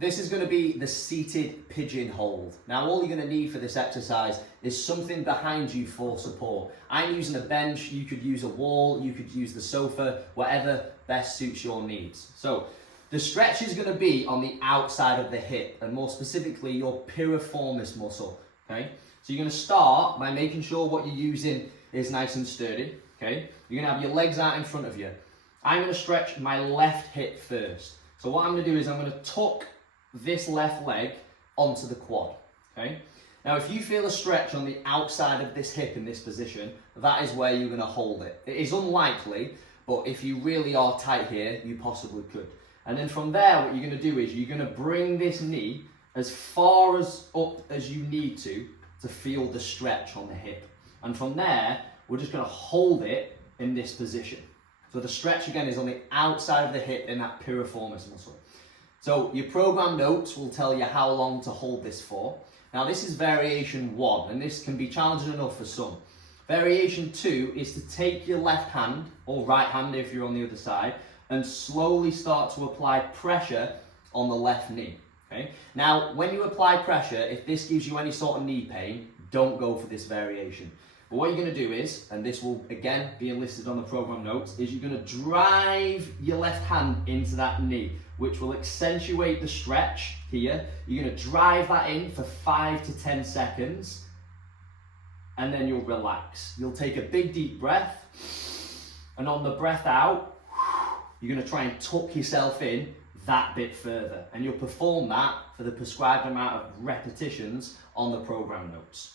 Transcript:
This is going to be the seated pigeon hold. Now all you're going to need for this exercise is something behind you for support. I'm using a bench, you could use a wall, you could use the sofa, whatever best suits your needs. So the stretch is going to be on the outside of the hip, and more specifically your piriformis muscle. Okay, so you're going to start by making sure what you're using is nice and sturdy. Okay, you're going to have your legs out in front of you. I'm going to stretch my left hip first. So what I'm going to do is I'm going to tuck this left leg onto the quad. Okay, now if you feel a stretch on the outside of this hip in this position, that is where you're going to hold it. It is unlikely, but if you really are tight here, you possibly could. And then from there, what you're going to do is you're going to bring this knee as far as up as you need to feel the stretch on the hip. And from there, we're just going to hold it in this position. So the stretch again is on the outside of the hip in that piriformis muscle. So your program notes will tell you how long to hold this for. Now this is variation 1, and this can be challenging enough for some. Variation 2 is to take your left hand, or right hand if you're on the other side, and slowly start to apply pressure on the left knee. Okay? Now, when you apply pressure, if this gives you any sort of knee pain, don't go for this variation. But what you're going to do is, and this will again be enlisted on the program notes, is you're going to drive your left hand into that knee, which will accentuate the stretch here. You're going to drive that in for 5 to 10 seconds, and then you'll relax. You'll take a big deep breath, and on the breath out, you're going to try and tuck yourself in that bit further, and you'll perform that for the prescribed amount of repetitions on the program notes.